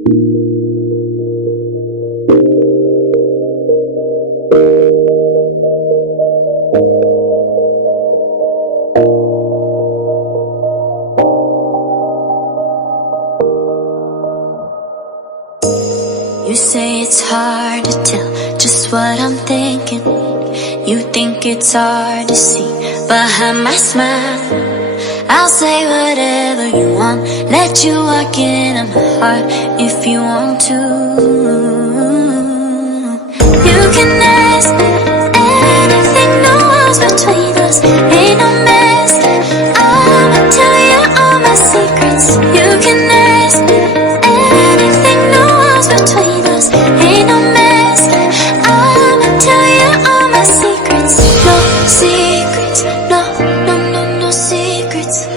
You say it's hard to tell just what I'm thinking. You think it's hard to see behind my smile. I'll say whatever you want, let you walk into my heart if you want to. You can ask me anything, no walls between us, ain't no mask. I'ma tell you all my secrets. You can ask me anything, no walls between us, ain't no mask. I'ma tell you all my secrets. No secrets, no, no, no, no secrets.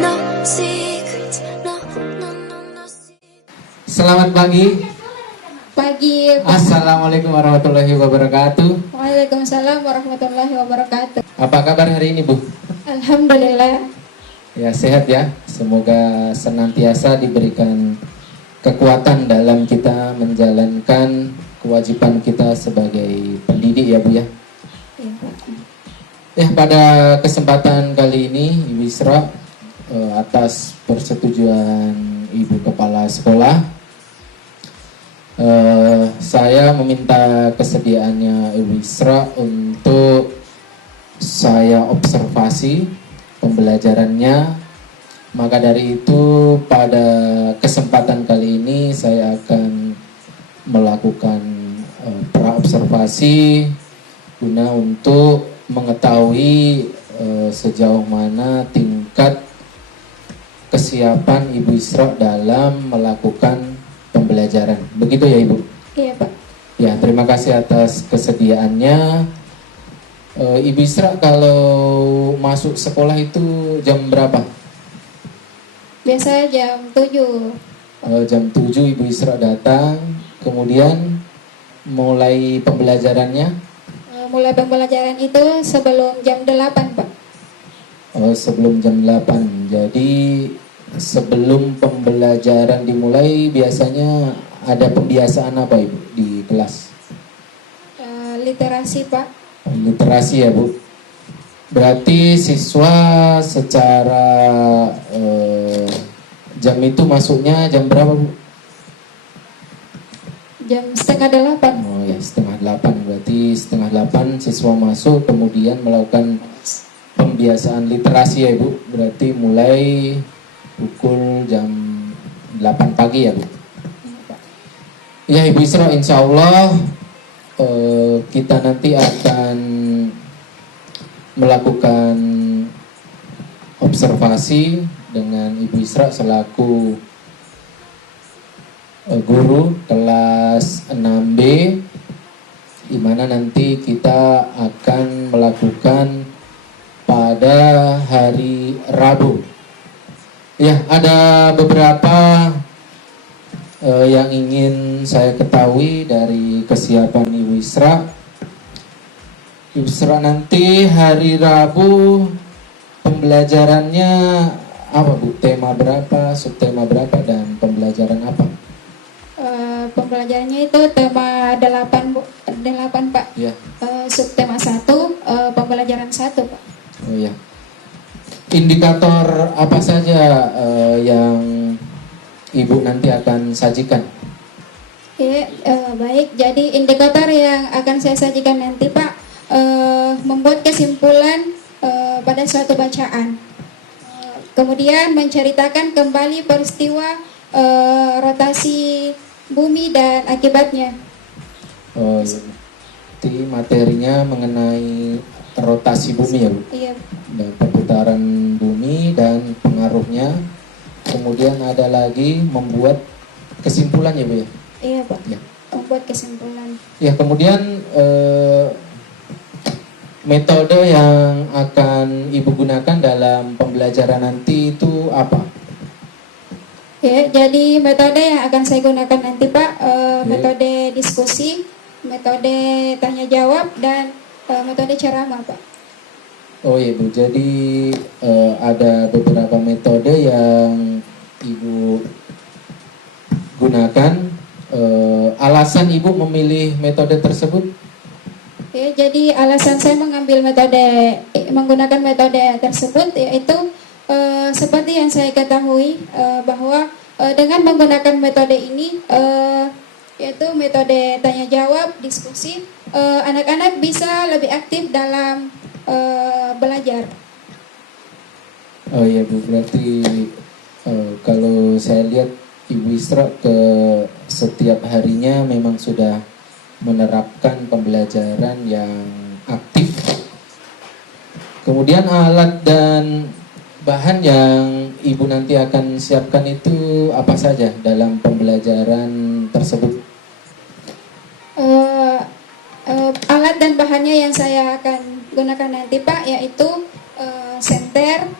No secrets, no, no, no, no secrets. Selamat pagi. Pagi. Assalamualaikum warahmatullahi wabarakatuh. Waalaikumsalam warahmatullahi wabarakatuh. Apa kabar hari ini, Bu? Alhamdulillah. Ya, sehat ya. Semoga senantiasa diberikan kekuatan dalam kita menjalankan kewajiban kita sebagai pendidik ya, Bu ya. Iya, Pak. Ya, pada kesempatan kali ini Ibu Isra atas persetujuan Ibu Kepala Sekolah, saya meminta kesediaannya Ibu Isra untuk saya observasi pembelajarannya. Maka dari itu pada kesempatan kali ini saya akan melakukan praobservasi guna untuk mengetahui sejauh mana tingkat kesiapan Ibu Isra dalam melakukan pembelajaran. Begitu ya, Ibu? Iya, Pak. Ya, terima kasih atas kesediaannya. Ibu Isra kalau masuk sekolah itu jam berapa? Biasa jam 7. Jam 7 Ibu Isra datang, kemudian mulai pembelajarannya? Mulai pembelajaran itu sebelum jam 8, Pak. Sebelum jam 8. Jadi sebelum pembelajaran dimulai biasanya ada pembiasaan apa, Ibu, di kelas? Literasi, Pak. Literasi ya, Bu. Berarti siswa secara jam itu masuknya jam berapa, Bu? Jam setengah 8. Oh ya, setengah 8. Berarti setengah 8 siswa masuk, kemudian melakukan pembiasaan literasi ya, Bu. Berarti mulai pukul jam 8 pagi ya, Bu. Ya, Ibu Isra, insya Allah kita nanti akan melakukan observasi dengan Ibu Isra selaku guru kelas 6B, di mana nanti kita akan melakukan pada hari Rabu. Ya, ada beberapa yang ingin saya ketahui dari kesiapan Ibu Isra. Ibu Isra nanti hari Rabu pembelajarannya apa, Bu? Tema berapa, subtema berapa, dan pembelajaran apa? Pembelajarannya itu tema 8, Bu. 8, Pak. Ya. Subtema 1, pembelajaran 1, Pak. Oh ya. Indikator apa saja yang Ibu nanti akan sajikan? Oke, baik. Jadi indikator yang akan saya sajikan nanti, Pak, membuat kesimpulan pada suatu bacaan. Kemudian menceritakan kembali peristiwa rotasi bumi dan akibatnya. Jadi materinya mengenai rotasi bumi ya, Bu? Iya. Dan perputaran bumi dan pengaruhnya. Kemudian ada lagi membuat kesimpulan ya, Bu ya? Iya, Pak. Ya. Membuat kesimpulan. Ya, kemudian metode yang akan Ibu gunakan dalam pembelajaran nanti itu apa? Ya, jadi metode yang akan saya gunakan nanti, Pak, metode diskusi, metode tanya jawab, dan metode ceramah, Pak. Oh iya, Bu, jadi ada beberapa metode yang Ibu digunakan. Alasan Ibu memilih metode tersebut? Ya, jadi alasan saya menggunakan metode tersebut yaitu seperti yang saya ketahui bahwa dengan menggunakan metode ini yaitu metode tanya jawab, diskusi, anak-anak bisa lebih aktif dalam belajar. Oh iya Bu, berarti kalau saya lihat Ibu Isra ke setiap harinya memang sudah menerapkan pembelajaran yang aktif. Kemudian alat dan bahan yang Ibu nanti akan siapkan itu apa saja dalam pembelajaran tersebut? Alat dan bahannya yang saya akan gunakan nanti Pak yaitu senter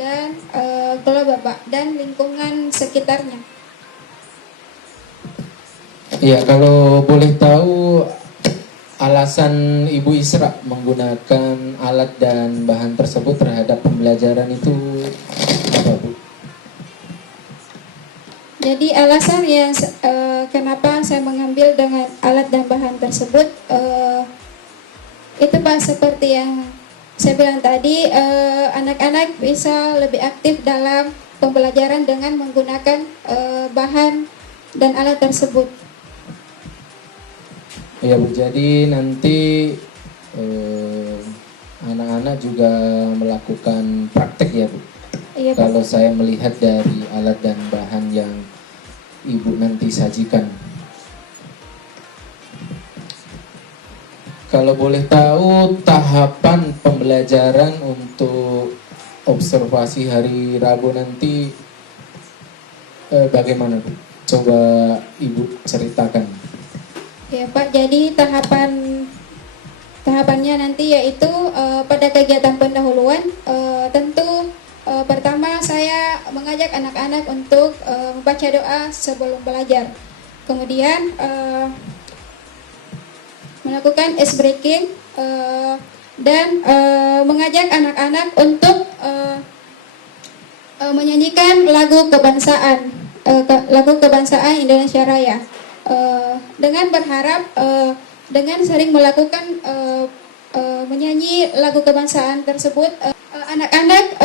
dan globe Pak dan lingkungan sekitarnya. Ya, kalau boleh tahu alasan Ibu Isra menggunakan alat dan bahan tersebut terhadap pembelajaran itu apa Bu? Jadi alasan yang kenapa saya mengambil dengan alat dan bahan tersebut itu Pak seperti yang saya bilang tadi, anak-anak bisa lebih aktif dalam pembelajaran dengan menggunakan bahan dan alat tersebut. Ya Bu, jadi nanti anak-anak juga melakukan praktek ya Bu? Iya Pak. Kalau saya melihat dari alat dan bahan yang Ibu nanti sajikan. Kalau boleh tahu tahapan pembelajaran untuk observasi hari Rabu nanti bagaimana Bu? Coba Ibu ceritakan. Ya Pak, jadi tahapannya nanti yaitu pada kegiatan pendahuluan tentu pertama saya mengajak anak-anak untuk membaca doa sebelum belajar. Kemudian melakukan ice breaking dan mengajak anak-anak untuk menyanyikan lagu kebangsaan Indonesia Raya. Dengan berharap dengan sering melakukan menyanyi lagu kebangsaan tersebut, anak-anak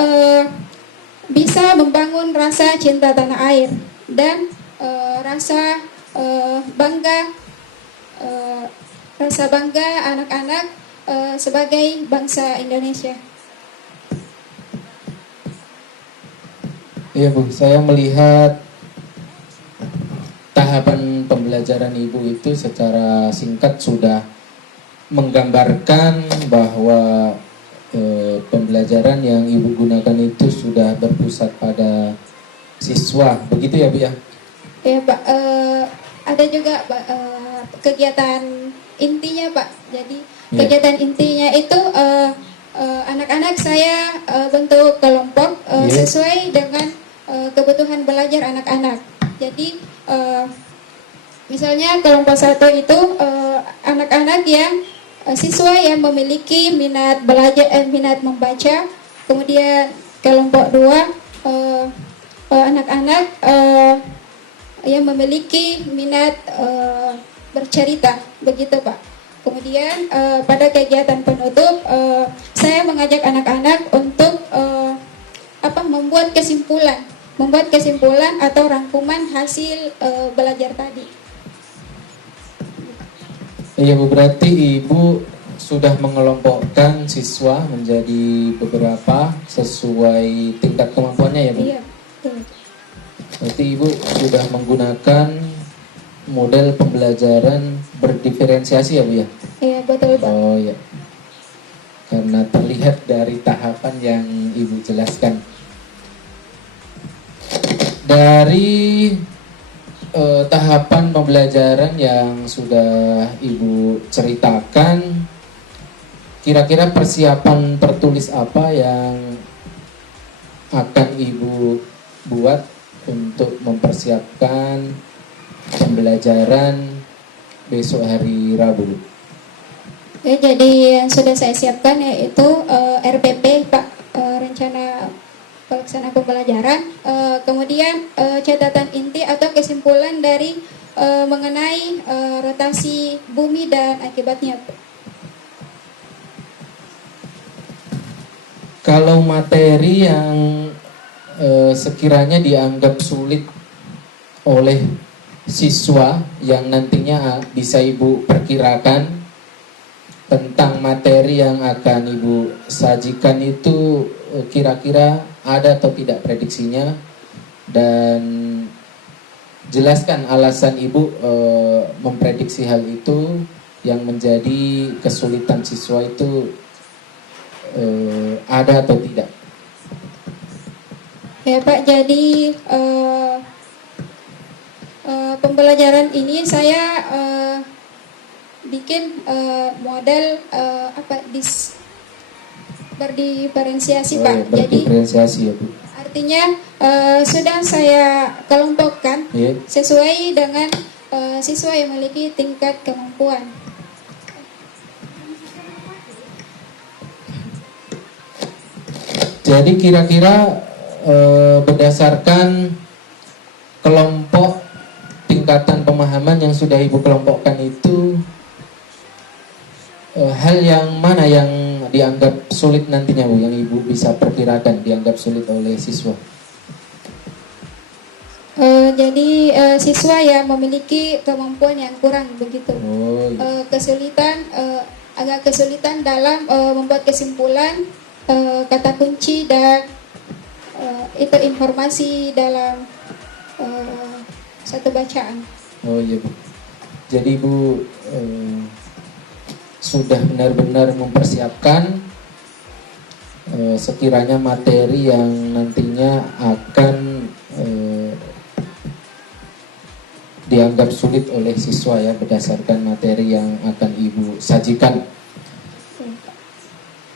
bisa membangun rasa cinta tanah air dan rasa bangga anak-anak sebagai bangsa Indonesia. Iya Bu, saya melihat tahapan pembelajaran Ibu itu secara singkat sudah menggambarkan bahwa pembelajaran yang Ibu gunakan itu sudah berpusat pada siswa, begitu ya Bu ya? Ya Pak, ada juga Pak, kegiatan intinya Pak. Jadi kegiatan intinya itu anak-anak saya bentuk kelompok sesuai dengan kebutuhan belajar anak-anak. Jadi misalnya kelompok 1 itu anak-anak yang siswa yang memiliki minat belajar minat membaca. Kemudian kelompok 2 anak-anak yang memiliki minat bercerita, begitu Pak. Kemudian pada kegiatan penutup saya mengajak anak-anak untuk membuat kesimpulan atau rangkuman hasil belajar tadi. Iya Bu, berarti Ibu sudah mengelompokkan siswa menjadi beberapa sesuai tingkat kemampuannya ya Bu? Iya, betul. Berarti Ibu sudah menggunakan model pembelajaran berdiferensiasi ya Bu ya? Iya, betul Pak. Oh ya, karena terlihat dari tahapan yang Ibu jelaskan. Dari tahapan pembelajaran yang sudah Ibu ceritakan, kira-kira persiapan tertulis apa yang akan Ibu buat untuk mempersiapkan pembelajaran besok hari Rabu? Ya, jadi yang sudah saya siapkan yaitu RPP Pak, rencana pelaksanaan pembelajaran. Kemudian catatan inti atau kesimpulan dari mengenai rotasi bumi dan akibatnya. Kalau materi yang sekiranya dianggap sulit oleh siswa yang nantinya bisa Ibu perkirakan tentang materi yang akan Ibu sajikan itu, kira-kira ada atau tidak prediksinya, dan jelaskan alasan Ibu memprediksi hal itu yang menjadi kesulitan siswa itu ada atau tidak. Ya Pak, jadi pembelajaran ini saya bikin model berdiferensiasi Pak. Berdiferensiasi ya Bu. Artinya sudah saya kelompokkan sesuai dengan siswa yang memiliki tingkat kemampuan. Jadi kira-kira berdasarkan kelompok tingkatan pemahaman yang sudah Ibu kelompokkan itu, hal yang mana yang dianggap sulit nantinya Bu, yang Ibu bisa perkirakan dianggap sulit oleh siswa? Jadi siswa yang memiliki kemampuan yang kurang begitu. Kesulitan, agak kesulitan dalam membuat kesimpulan, kata kunci dan itu informasi dalam satu bacaan. Oh iya Bu. Jadi Bu sudah benar-benar mempersiapkan sekiranya materi yang nantinya akan dianggap sulit oleh siswa ya, berdasarkan materi yang akan Ibu sajikan.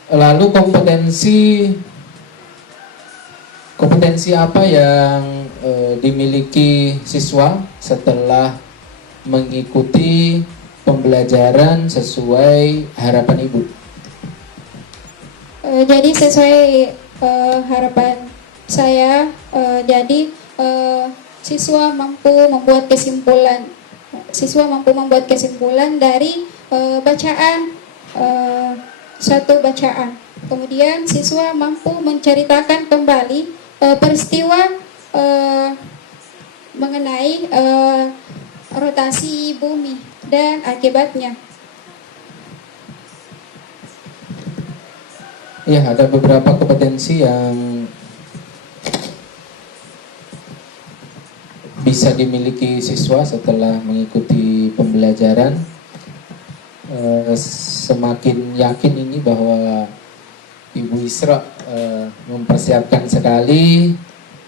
Lalu kompetensi apa yang dimiliki siswa setelah mengikuti pembelajaran sesuai harapan Ibu? Jadi sesuai harapan saya, jadi siswa mampu membuat kesimpulan dari bacaan, satu bacaan. Kemudian siswa mampu menceritakan kembali peristiwa mengenai rotasi bumi dan akibatnya. Ya, ada beberapa kompetensi yang bisa dimiliki siswa setelah mengikuti pembelajaran. Semakin yakin ini bahwa Ibu Isra mempersiapkan sekali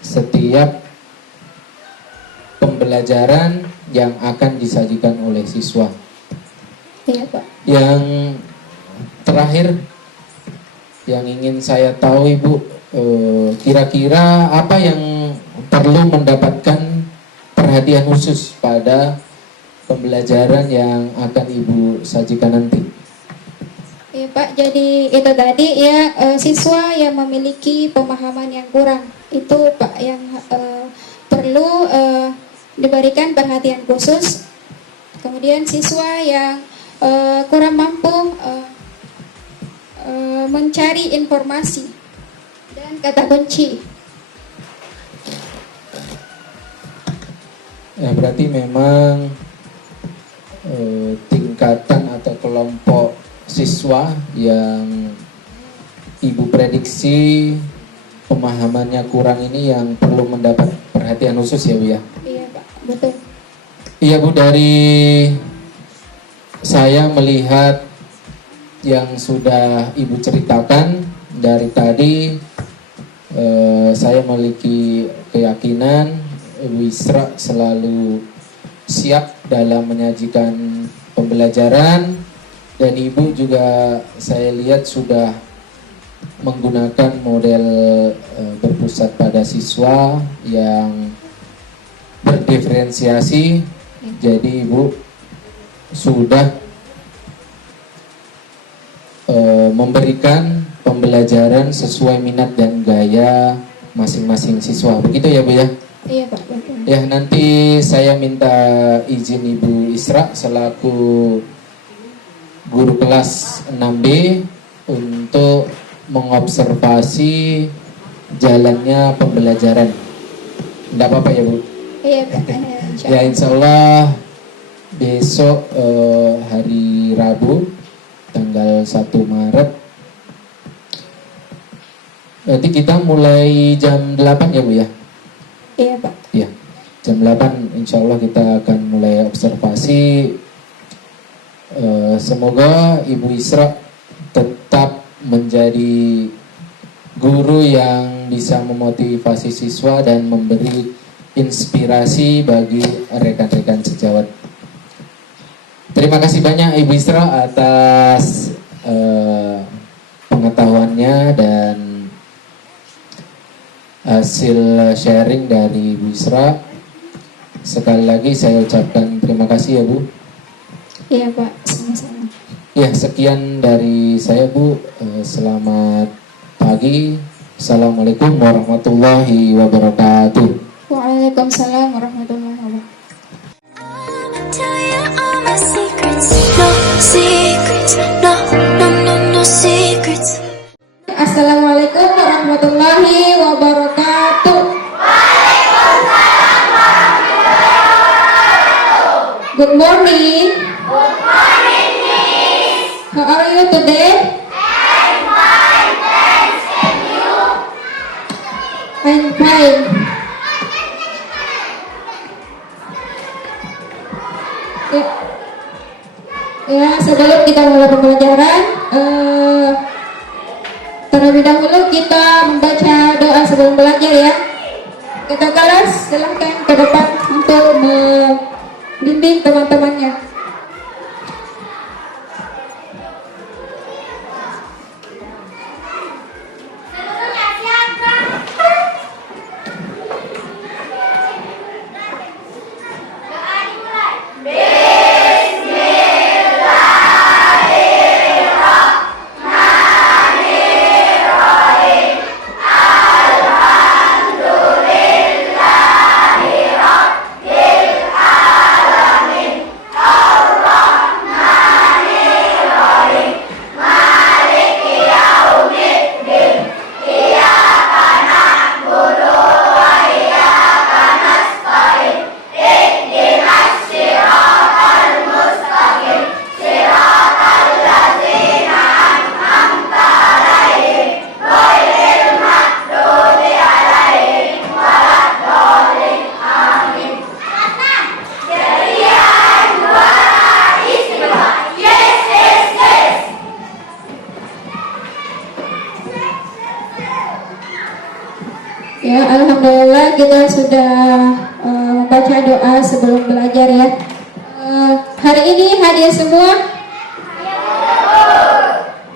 setiap pembelajaran yang akan disajikan oleh siswa. Iya Pak. Yang terakhir yang ingin saya tahu Ibu, kira-kira apa yang perlu mendapatkan perhatian khusus pada pembelajaran yang akan Ibu sajikan nanti? Ya Pak, jadi itu tadi ya, siswa yang memiliki pemahaman yang kurang itu Pak yang perlu diberikan perhatian khusus. Kemudian siswa yang kurang mampu mencari informasi dan kata kunci. Ya, berarti memang tingkatan atau kelompok siswa yang Ibu prediksi pemahamannya kurang ini yang perlu mendapat perhatian khusus ya Bu ya? Iya Pak, betul. Iya Bu, dari saya melihat yang sudah Ibu ceritakan dari tadi, saya memiliki keyakinan Ibu Isra selalu siap dalam menyajikan pembelajaran, dan Ibu juga saya lihat sudah menggunakan model berpusat pada siswa yang berdiferensiasi. Jadi Ibu sudah memberikan pembelajaran sesuai minat dan gaya masing-masing siswa. Begitu ya Bu ya? Iya Pak, betul. Ya, nanti saya minta izin Ibu Isra selaku guru kelas 6B untuk mengobservasi jalannya pembelajaran. Tidak apa-apa ya Bu? Iya Pak, Ya, insya Allah besok hari Rabu tanggal 1 Maret berarti kita mulai jam 8 ya Bu ya? Iya Pak. Ya, jam 8 insya Allah kita akan mulai observasi. Semoga Ibu Isra tetap menjadi guru yang bisa memotivasi siswa dan memberi inspirasi bagi rekan-rekan sejawat. Terima kasih banyak Ibu Isra atas pengetahuannya dan hasil sharing dari Ibu Isra. Sekali lagi saya ucapkan terima kasih ya Bu. Iya Pak, sama-sama. Ya, sekian dari saya Bu. Selamat pagi. Assalamualaikum warahmatullahi wabarakatuh. Waalaikumsalam warahmatullahi wabarakatuh. I'ma tell you all my secrets. No secrets. No, no, no, no secrets. Assalamualaikum warahmatullahi wabarakatuh. Good morning. Good morning, Miss. How are you today? I'm fine, thanks. And you? I'm fine. Ya, sebelum kita mulai pembelajaran, terlebih dahulu kita membaca doa sebelum belajar ya. Kita kelas silahkan ke depan untuk membimbing teman-temannya. Ya, alhamdulillah kita sudah membaca doa sebelum belajar ya. Hari ini hadir semua?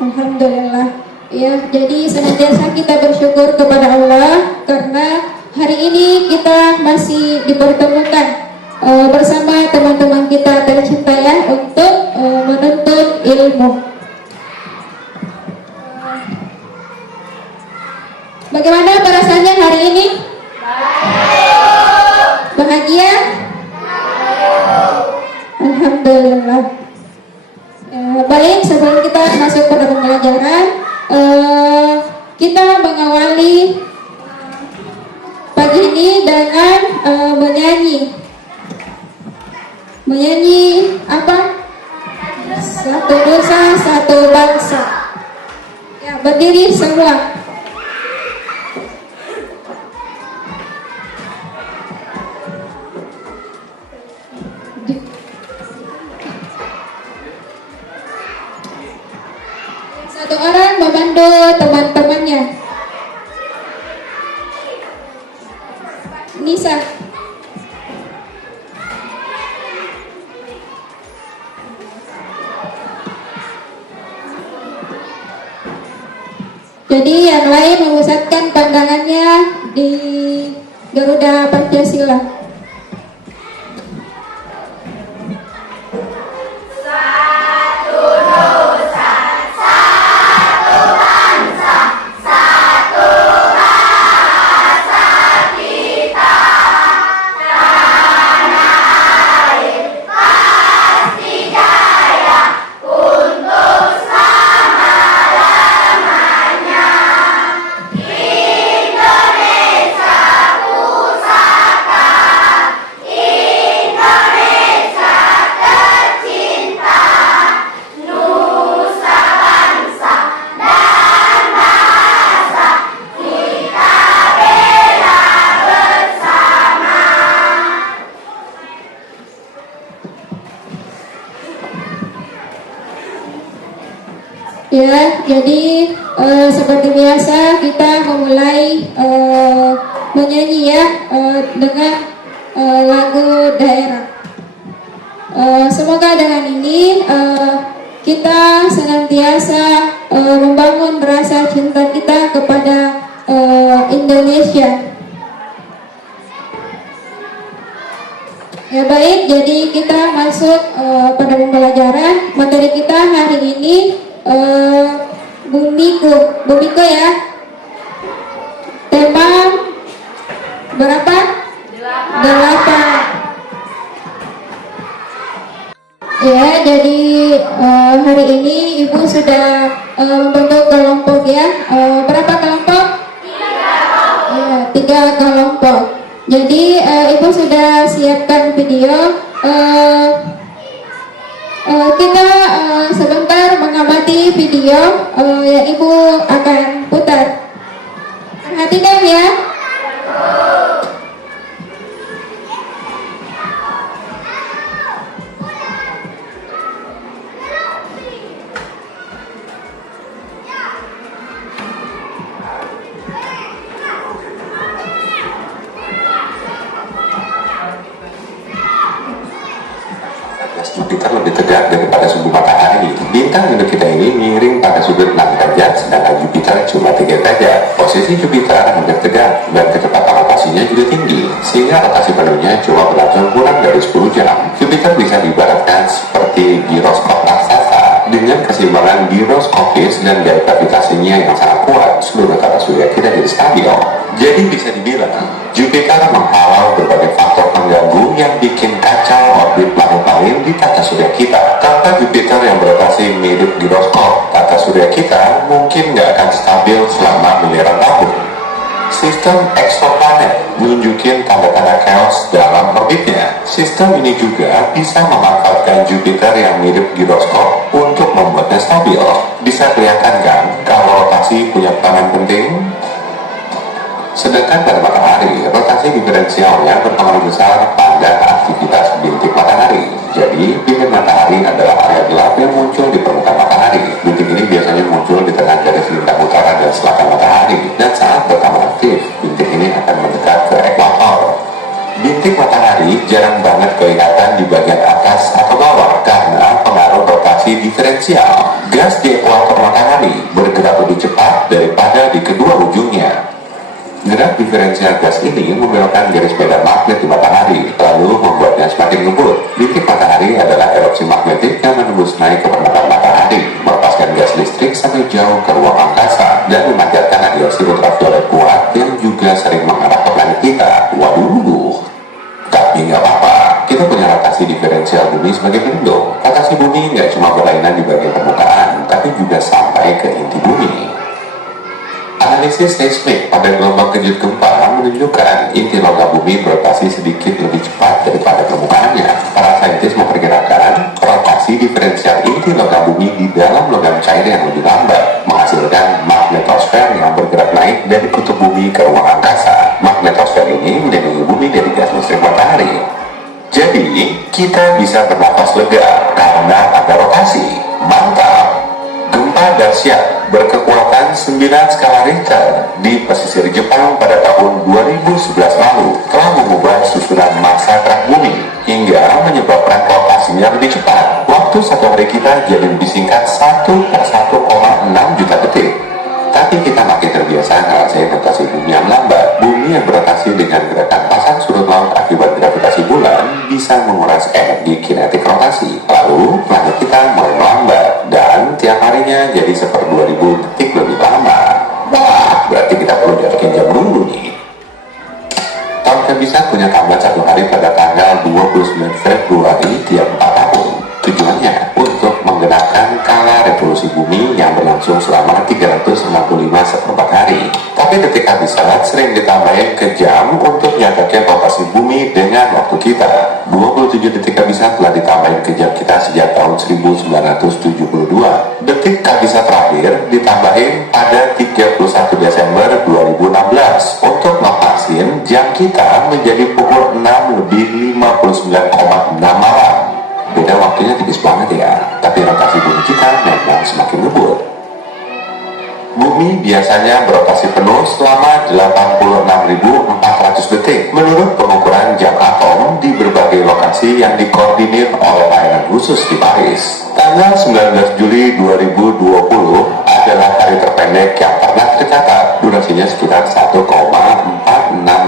Alhamdulillah. Ya, jadi senantiasa kita bersyukur kepada Allah karena hari ini kita masih dipertemukan bersama teman-teman kita tercinta ya untuk menuntut ilmu. Bagaimana perasaannya hari ini? Bahagia? Alhamdulillah. Baik, sebelum kita masuk pada pembelajaran, kita mengawali pagi ini dengan menyanyi apa? Satu dosa, satu bangsa. Ya, berdiri semua. Satu orang memandu teman-temannya. Nisa. Jadi yang lain memusatkan pandangannya di Garuda Pancasila. Ya, jadi seperti biasa kita memulai menyanyi ya dengan lagu daerah. Semoga dengan ini kita senantiasa membangun rasa cinta kita kepada Indonesia. Ya baik, jadi kita masuk pada pembelajaran. Materi kita hari ini Bumiku ya. Tema berapa? 8. Ya, jadi hari ini Ibu sudah membentuk kelompok ya. Berapa kelompok? 3 kelompok. Jadi Ibu sudah siapkan video. Kita sebentar mengamati video yang Ibu akan putar. Perhatikan ya. Jupiter lebih tegak daripada sumbu matahari. Bintang hidup kita ini miring pada sudut 6 derajat, sedangkan Jupiter cuma 3 derajat. Posisi Jupiter hampir tegak dan kecepatan rotasinya juga tinggi, sehingga rotasi penuhnya cuma berlangsung kurang dari 10 jam. Jupiter bisa diibaratkan seperti giroskop raksasa dengan keseimbangan giroskopis dan gaya gravitasinya yang sangat kuat. Seluruh tata surya kita jadi stabil. Jadi bisa dibilang Jupiter menghalau berbagai faktor pengganggu yang bikin kacau orbit planet lain di tata surya kita. Tanpa Jupiter yang berotasi mirip giroskop, tata surya kita mungkin nggak akan stabil selama miliaran tahun. Sistem exoplanet menunjukkan tanda-tanda chaos dalam orbitnya. Sistem ini juga bisa memanfaatkan Jupiter yang mirip giroskop untuk membuatnya stabil. Bisa kelihatan kan kalau rotasi punya peranan penting? Sedangkan pada matahari, rotasi diferensialnya berpengaruh besar pada aktivitas bintik matahari. Jadi, bintik matahari adalah area gelap yang muncul di permukaan matahari. Bintik ini biasanya muncul di tengah garis lintang utara dan selatan matahari. Dan saat bertambah aktif, bintik ini akan mendekat ke ekuator. Bintik matahari jarang banget kelihatan di bagian atas atau bawah karena pengaruh rotasi diferensial. Gas di ekuator matahari bergerak lebih cepat daripada di kedua ujungnya. Gerak diferensial gas ini membelokkan garis medan magnet di matahari, lalu membuatnya semakin ngebut. Bintik matahari adalah erupsi magnetik yang menembus naik ke permukaan matahari, melepaskan gas listrik sampai jauh ke ruang angkasa, dan memanjatkan radiasi ultraviolet kuat yang juga sering mengarah ke planet kita. Waduh, tapi nggak apa-apa, kita punya rotasi diferensial bumi sebagai pelindung. Rotasi bumi nggak cuma berlainan di bagian permukaan, tapi juga sampai ke inti bumi. Analisis seismik pada gelombang kejut gempa menunjukkan inti logam bumi berotasi sedikit lebih cepat daripada permukaannya. Para saintis memperkirakan rotasi diferensial inti logam bumi di dalam logam cair yang lebih lambat menghasilkan magnetosfer yang bergerak naik dari kutub bumi ke ruang angkasa. Magnetosfer ini melindungi bumi dari gas listrik matahari. Jadi, kita bisa bernafas lega karena ada rotasi. Mantap! Gempa dahsyat berkekuatan 9 skala Richter di pesisir Jepang pada tahun 2011 lalu telah mengubah susunan massa gerak bumi hingga menyebabkan rotasinya lebih cepat. Waktu satu hari kita jadi lebih singkat 1/1,6 juta detik. Tapi kita makin terbiasa ngerasain rotasi bumi yang lambat. Bumi yang berotasi dengan gerakan pasang surut laut akibat gravitasi bulan bisa menguras energi kinetik rotasi. Lalu planet kita mulai melambat dan tiap harinya jadi 1/2000 detik lebih lama. Wah, berarti kita perlu diarakin jam dulu nih. Tahun Kabisat punya tambahan satu hari pada tanggal 29 Februari tiap 4 tahun. Tujuannya untuk menggerakkan kala revolusi bumi yang berlangsung selama 365 hari. Tapi detik Kabisat sering ditambahin ke jam untuk menyatakan rotasi bumi dengan waktu kita. 27 detik Kabisat telah ditambahin ke jam kita sejak tahun 1972. Detik Kabisat terakhir ditambahin pada 31 Desember 2016 untuk memastikan jam kita menjadi pukul 6:59,6 malam. Beda waktunya tipis banget ya, tapi rotasi bumi kita memang semakin ngebut. Bumi biasanya berotasi penuh selama 86.400 detik menurut pengukuran jam atom di berbagai lokasi yang dikoordinir oleh layanan khusus di Paris. Tanggal 19 Juli 2020 adalah hari terpendek yang pernah tercatat. Durasinya sekitar 1,46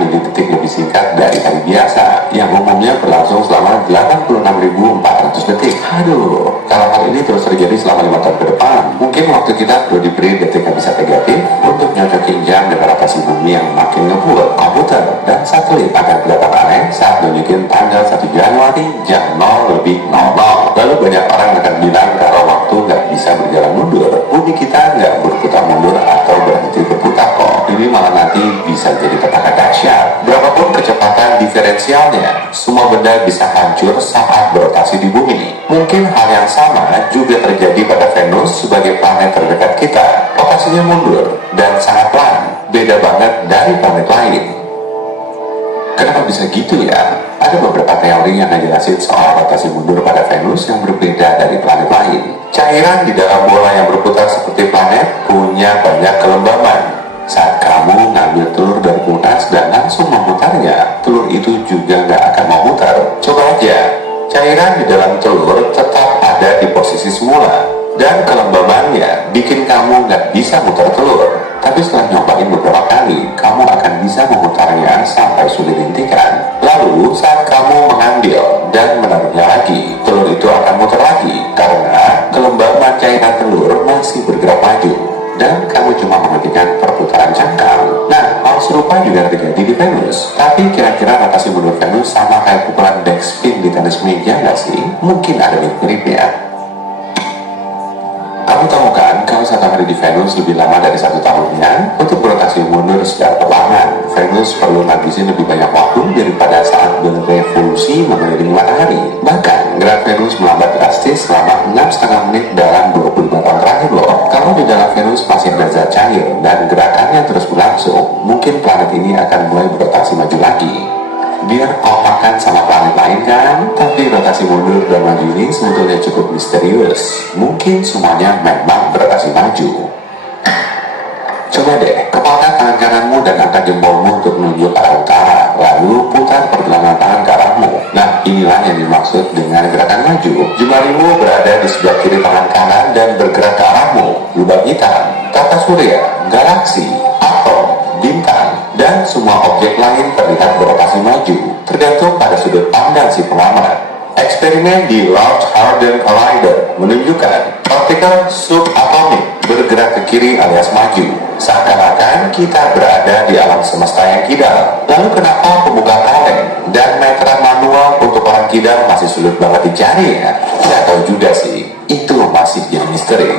milidetik lebih singkat dari hari biasa yang umumnya berlangsung selama 86.400 detik. Aduh, kalau hal ini terus terjadi selama 5 tahun ke depan, mungkin waktu kita perlu diberi detik yang bisa negatif untuk nyocokin jam dengan rotasi bumi yang makin ngebut. Komputer dan satelit akan kelihatan aneh saat nunjukin tanggal 1 Januari jam 0:00. Lalu banyak orang akan bilang kalau waktu nggak bisa berjalan mundur. Bumi kita nggak berputar mundur atau berhenti berputar kok. Ini malah nanti bisa jadi petaka dahsyat. Berapapun kecepatan diferensialnya, semua benda bisa hancur saat berotasi di bumi. Mungkin hal yang sama juga terjadi pada Venus sebagai planet terdekat kita. Rotasinya mundur dan sangat pelan, beda banget dari planet lain. Kenapa bisa gitu ya? Ada beberapa teori yang ngejelasin soal rotasi mundur pada Venus yang berbeda dari planet lain. Cairan di dalam bola yang berputar seperti planet punya banyak kelembaban. Saat kamu ngambil telur dari kulkas dan langsung memutarnya, telur itu juga nggak akan memutar. Coba aja, cairan di dalam telur tetap ada di posisi semula, dan kelembabannya bikin kamu nggak bisa mutar telur. Tapi setelah nyobain beberapa kali, kamu akan bisa memutarnya sampai sulit dihentikan. Lalu saat kamu mengambil dan menaruhnya lagi, telur itu akan muter lagi karena kelembaban cairan telur masih bergerak maju dan kamu cuma menghentikan perputaran cangkang. Nah, hal serupa juga terjadi di Venus. Tapi kira-kira rotasi mundur Venus sama kayak pukulan backspin di tenis meja nggak sih? Mungkin ada mirip-miripnya. Kamu tahu kan, kalau 1 hari di Venus lebih lama dari 1 tahunnya. Untuk berotasi mundur secara perlahan, Venus perlu ngabisin lebih banyak waktu daripada saat berevolusi mengelilingi matahari. Bahkan, gerak Venus melambat drastis selama 6,5 menit dalam 25 tahun terakhir loh. Kalau di dalam Venus masih ada zat cair dan gerakannya terus berlangsung, mungkin planet ini akan mulai berotasi maju lagi. Biar kompakan sama planet lain kan, tapi rotasi mundur dan maju ini sebetulnya cukup misterius. Mungkin semuanya memang berotasi maju. Coba deh, kepalkan tangan kananmu dan angkat jempolmu untuk menunjuk ke arah utara, lalu putar pergelangan tangan ke arahmu. Nah, inilah yang dimaksud dengan gerakan maju. Jemarimu berada di sebelah kiri tangan kanan dan bergerak ke arahmu. Lubang hitam, tata surya, galaksi, atom, bintang, dan semua objek lain terlihat berotasi maju, tergantung pada sudut pandang si pengamat. Eksperimen di Large Hadron Collider menunjukkan partikel subatomik bergerak ke kiri alias maju, seakan-akan kita berada di alam semesta yang kidal. Lalu kenapa pembuka kaleng dan meteran manual untuk orang kidal masih sulit banget dicari ya? Nggak tahu juga sih, itu masih jadi misteri.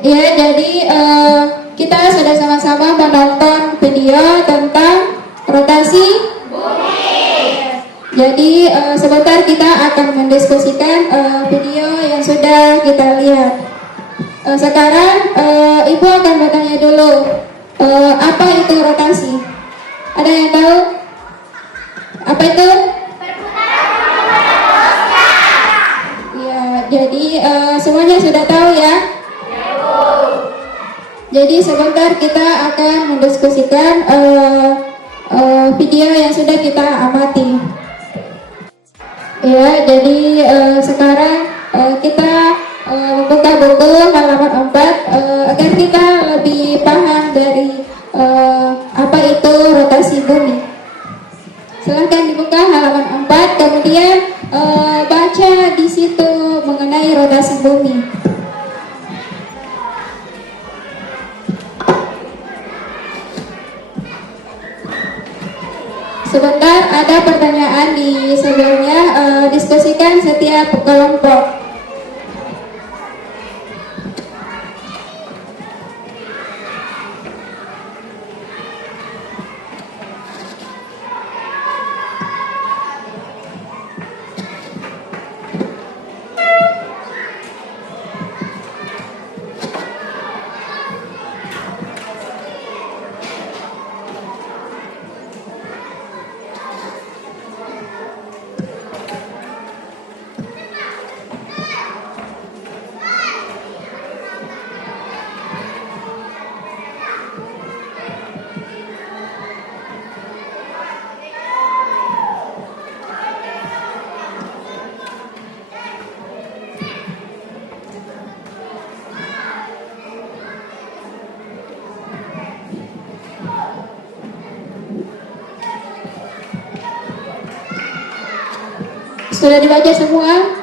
Ya, jadi kita sudah sama-sama menonton video tentang rotasi bumi. Jadi sebentar kita akan mendiskusikan video yang sudah kita lihat. Sekarang Ibu akan bertanya dulu, apa itu rotasi? Ada yang tahu? Apa itu? Ya, jadi semuanya sudah tahu ya? Jadi sebentar kita akan mendiskusikan video yang sudah kita amati. Ya, jadi sekarang kita membuka buku halaman 4 agar kita lebih paham dari apa itu rotasi bumi. Silahkan dibuka halaman 4, kemudian baca di situ mengenai rotasi bumi. Sebentar, ada pertanyaan di sebelumnya, diskusikan setiap kelompok. Sudah dibaca semua?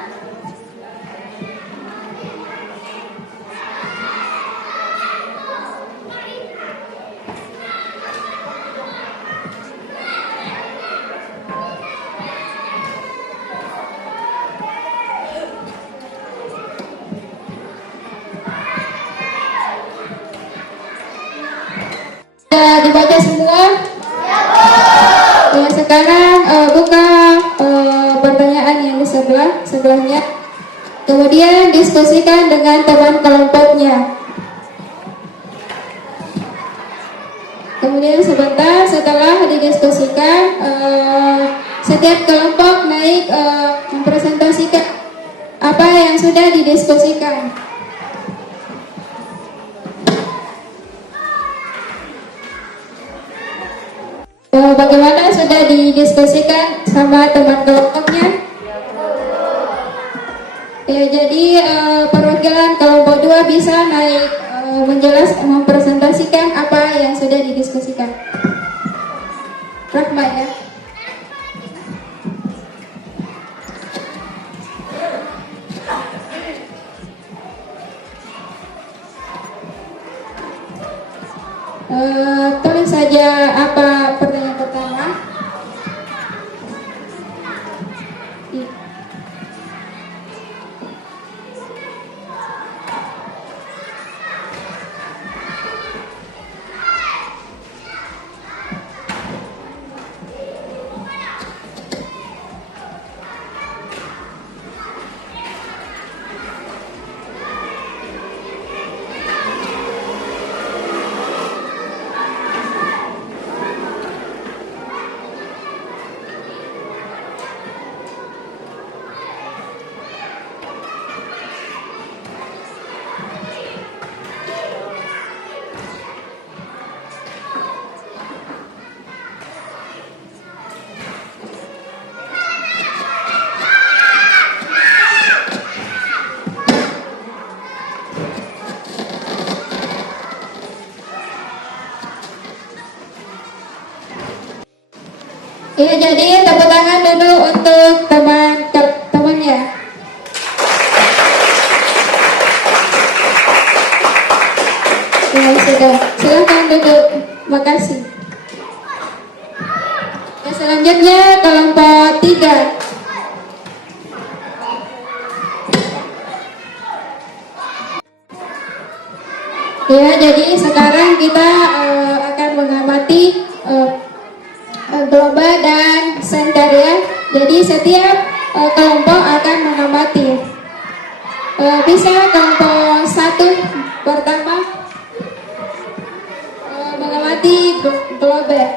Sudah dibaca semua? Ya, sekarang buka pertanyaan yang di sebelahnya. Kemudian diskusikan dengan teman kelompoknya. Kemudian sebentar setelah didiskusikan, setiap kelompok naik mempresentasikan apa yang sudah didiskusikan. Bagaimana, sudah didiskusikan sama teman kelompoknya? Ya, jadi perwakilan kelompok 2 bisa naik mempresentasikan apa yang sudah didiskusikan. Rahma ya. Tulis saja apa pertanyaan pertama. Ya, jadi tepuk tangan dulu untuk temannya. Ya, sudah. Silakan duduk. Makasih. Ya, selanjutnya kelompok 3. Ya, jadi sekarang kita akan mengamati global dan center ya. Jadi setiap kelompok akan mengamati. Bisa kelompok 1 pertama mengamati global.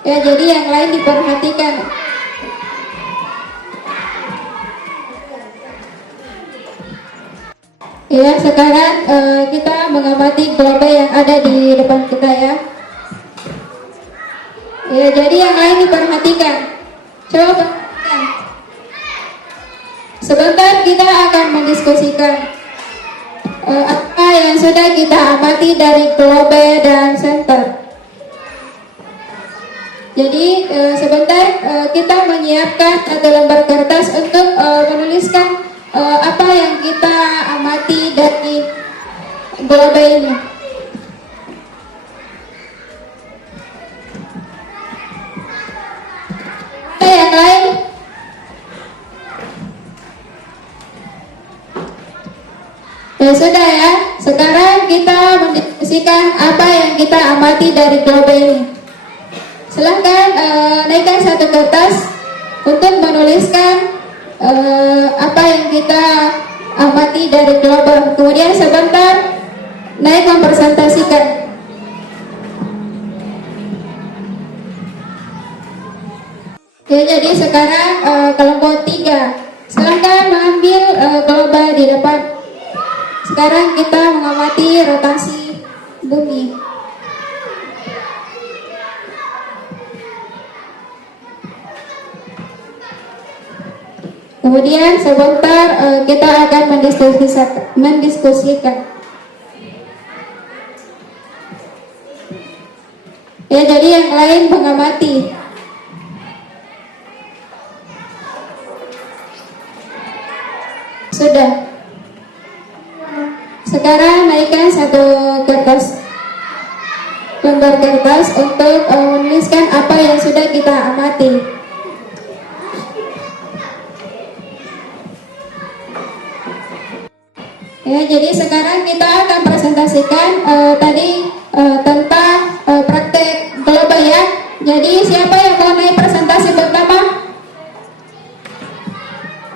Ya, jadi yang lain diperhatikan. Ya, sekarang kita mengamati global yang ada di depan kita ya. Ya, jadi yang lain diperhatikan. Coba perhatikan. Sebentar kita akan mendiskusikan apa yang sudah kita amati dari global dan center. Jadi sebentar kita menyiapkan satu lembar kertas untuk menuliskan apa yang kita amati dari global ini. Ada yang lain? Ya sudah ya. Sekarang kita mendiskusikan apa yang kita amati dari global ini. Silahkan naikkan satu kertas untuk menuliskan apa yang kita amati dari global. Kemudian sebentar naik mempresentasikan. Ya, jadi sekarang kelompok 3 silahkan mengambil global di depan. Sekarang kita mengamati rotasi bumi. Kemudian sebentar kita akan mendiskusikan. Ya, jadi yang lain mengamati. Sudah. Sekarang naikkan satu lembar kertas untuk menuliskan apa yang sudah kita amati. Ya, jadi sekarang kita akan presentasikan tentang praktek global ya. Jadi siapa yang mau naik presentasi pertama?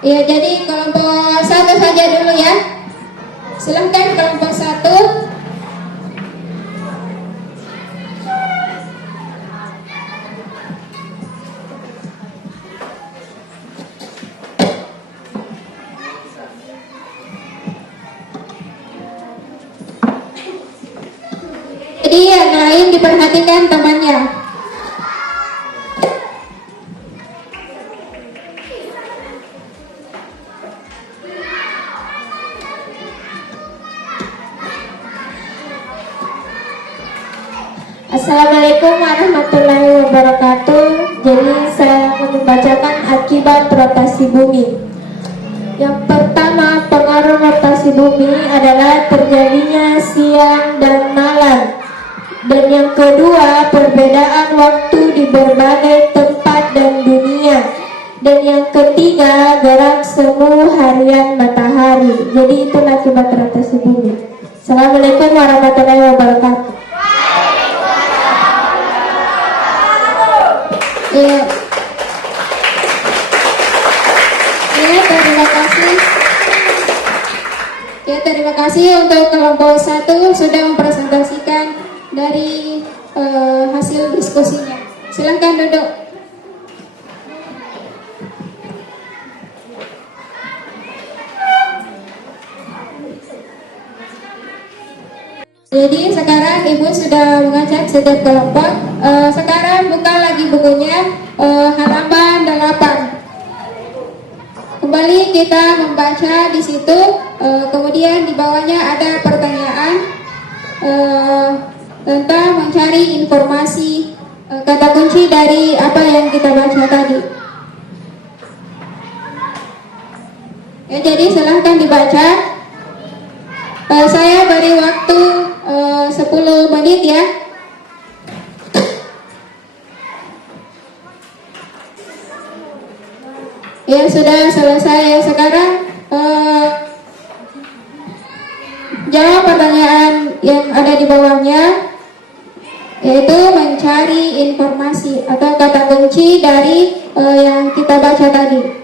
Ya, jadi kelompok 1 saja dulu ya. Silahkan kelompok 1. Jadi yang lain diperhatikan temannya. Assalamualaikum warahmatullahi wabarakatuh. Jadi saya akan membacakan akibat rotasi bumi. Yang pertama, pengaruh rotasi bumi adalah terjadinya siang dan malam. Dan yang kedua, perbedaan waktu di berbagai tempat dan dunia. Dan yang ketiga, gerak semu harian matahari. Jadi itulah akibat rotasi bumi. Assalamualaikum warahmatullahi wabarakatuh. Ya. Ya, terima kasih. Ya, terima kasih untuk kelompok 1 sudah mempresentasikan dari hasil diskusinya. Silakan duduk. Jadi sekarang Ibu sudah mengajak setiap kelompok. Sekarang buka lagi bukunya, halaman 8. Kembali kita membaca di situ. Kemudian di bawahnya ada pertanyaan tentang mencari informasi, kata kunci dari apa yang kita baca tadi. Ya, jadi silahkan dibaca. Saya beri waktu 10 menit ya. Ya, sudah selesai. Sekarang jawab pertanyaan yang ada di bawahnya, yaitu mencari informasi atau kata kunci dari yang kita baca tadi.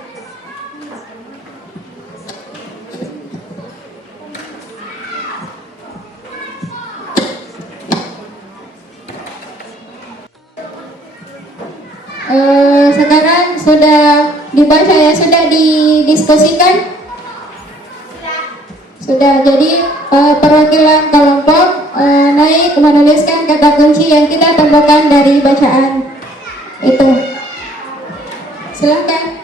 Sekarang sudah dibaca ya, sudah didiskusikan? Sudah. Jadi perwakilan kelompok naik menuliskan kata kunci yang kita temukan dari bacaan itu. Silakan.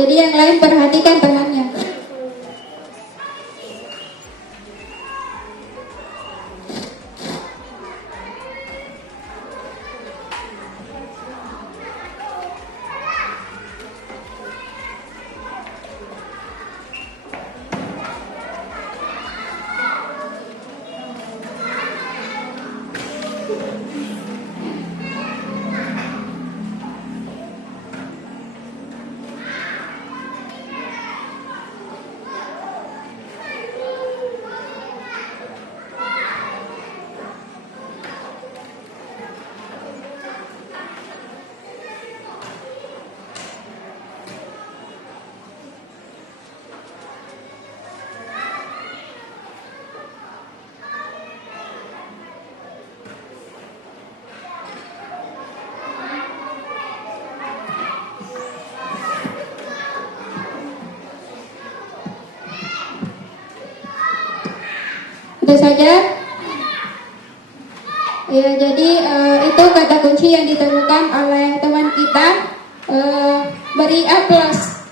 Jadi yang lain perhatikan temannya. Tentu saja. Ya, jadi itu kata kunci yang ditemukan oleh teman kita. Beri aplaus.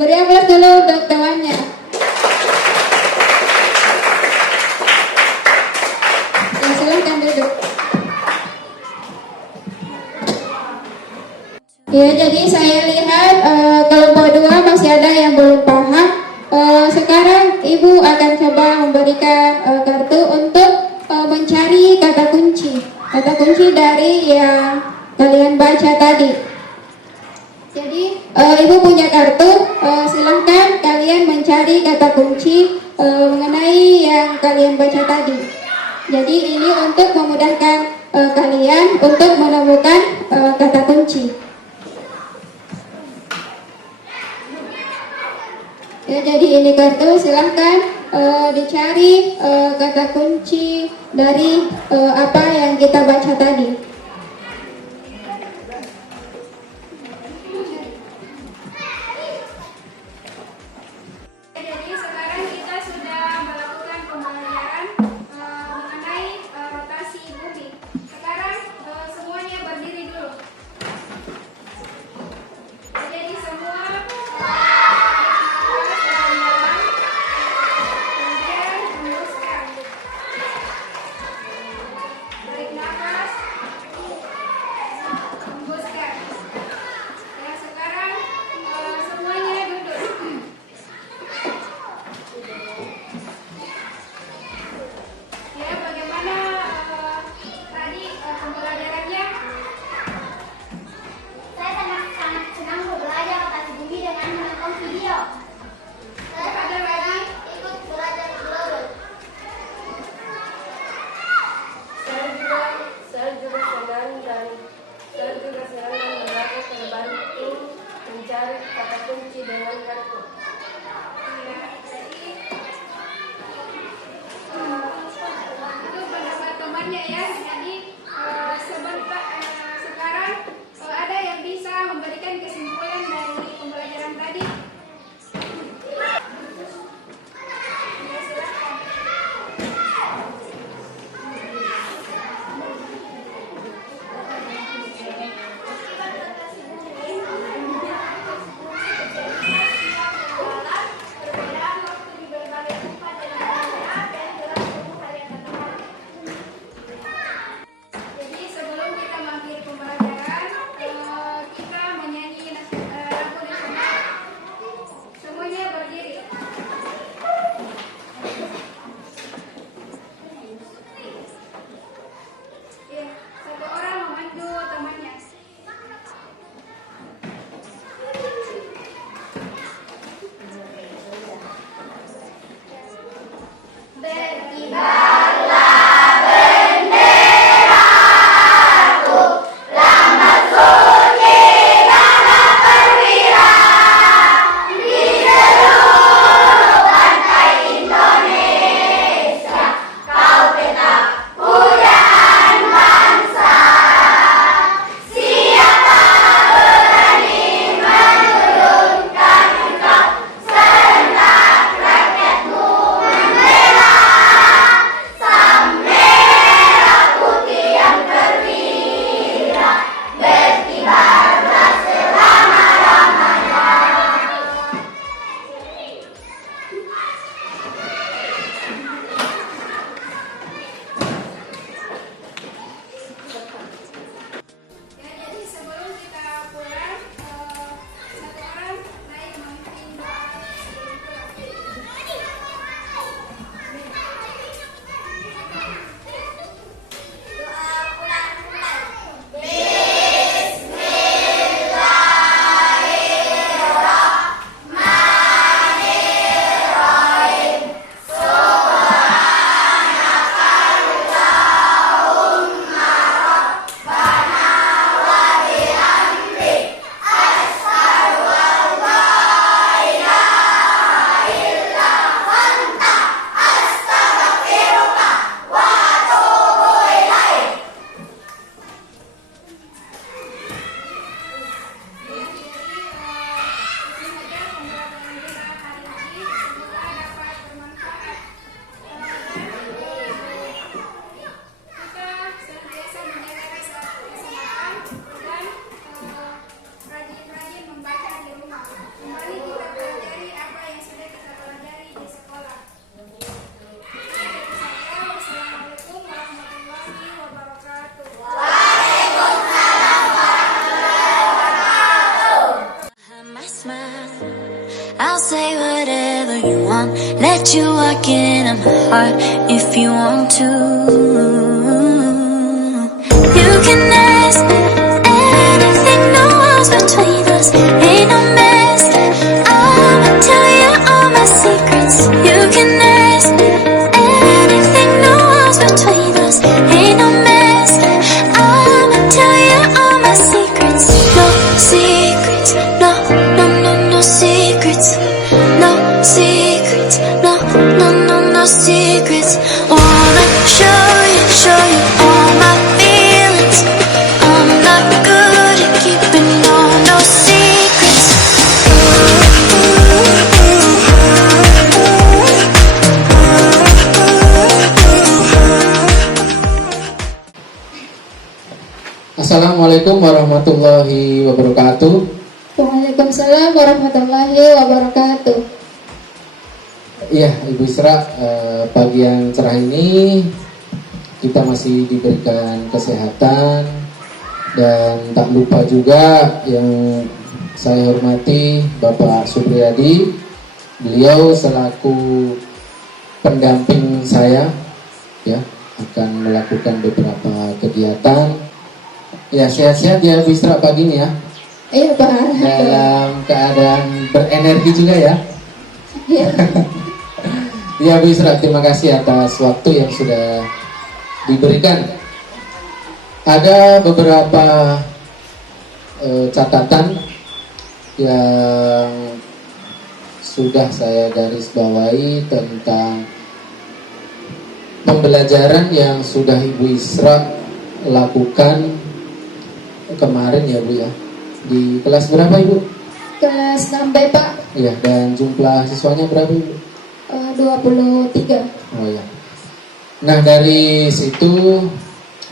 Beri aplaus dulu untuk temannya. Ya, silakan duduk. Ya, jadi saya lihat kelompok 2 masih ada yang belum paham. Sekarang Ibu akan coba memberikan kartu untuk mencari kata kunci. Kata kunci dari yang kalian baca tadi. Jadi Ibu punya kartu, silahkan kalian mencari kata kunci mengenai yang kalian baca tadi. Jadi ini untuk memudahkan kalian untuk menemukan kata kunci. Ya, jadi ini kartu, silahkan dicari kata kunci dari apa yang kita baca tadi. Jadi sekarang kita sudah melakukan pembelajaran mengenai rotasi bumi. Sekarang semuanya berdiri dulu. Jadi semua kemudian hembuskan. Tarik nafas. I'll say whatever you want. Let you walk into my heart if you want to. You can ask me anything, no walls between us. Ain't no mess. I'ma tell you all my secrets. You can ask me anything, no walls between us. Ain't no mess. I'ma tell you all my secrets. No secrets. No, no, no, no secrets. No secrets. No, no, no, no secrets. Wanna show you all my feelings. I'm not good at keeping no secrets. Assalamualaikum warahmatullahi wabarakatuh. Waalaikumsalam warahmatullahi wabarakatuh. Iya, Ibu Isra, pagi yang cerah ini kita masih diberikan kesehatan, dan tak lupa juga yang saya hormati Bapak Supriyadi. Beliau selaku pendamping saya ya akan melakukan beberapa kegiatan. Ya, sehat-sehat ya Bu Isra pagi ini ya. Iya Pak. Dalam keadaan berenergi juga ya. Iya. Ya Bu Isra, terima kasih atas waktu yang sudah diberikan. Ada beberapa catatan yang sudah saya garis bawahi tentang pembelajaran yang sudah Ibu Isra lakukan kemarin ya Bu ya. Di kelas berapa Ibu? Kelas 6B Pak. Iya, dan jumlah siswanya berapa Ibu? 23. Oh ya. Nah, dari situ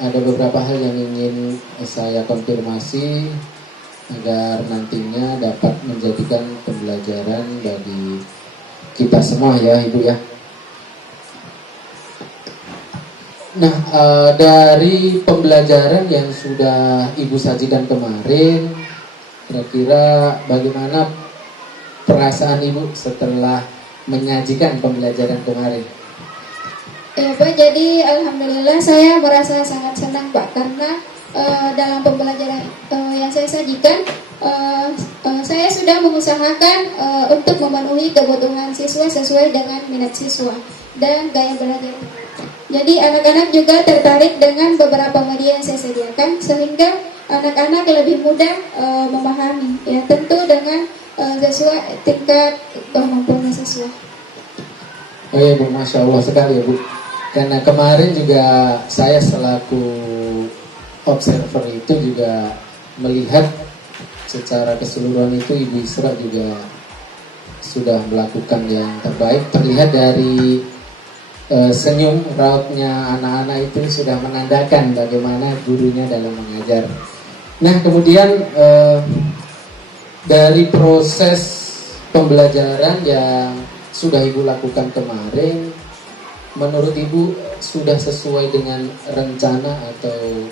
ada beberapa hal yang ingin saya konfirmasi agar nantinya dapat menjadikan pembelajaran bagi kita semua ya Ibu ya. Nah, dari pembelajaran yang sudah Ibu sajikan kemarin, kira-kira bagaimana perasaan Ibu setelah menyajikan pembelajaran kemarin? Ya Pak, jadi alhamdulillah saya merasa sangat senang Pak, karena dalam pembelajaran yang saya sajikan saya sudah mengusahakan untuk memenuhi kebutuhan siswa sesuai dengan minat siswa dan gaya belajar. Jadi anak-anak juga tertarik dengan beberapa media yang saya sediakan, sehingga anak-anak lebih mudah memahami, ya tentu dengan sesuai tingkat kemampuan siswa. Oh iya Bu, Masya Allah sekali ya Bu. Karena kemarin juga saya selaku observer itu juga melihat secara keseluruhan itu Ibu Isra juga sudah melakukan yang terbaik. Terlihat dari senyum rautnya anak-anak itu sudah menandakan bagaimana gurunya dalam mengajar. Nah, kemudian dari proses pembelajaran yang sudah Ibu lakukan kemarin, menurut Ibu sudah sesuai dengan rencana atau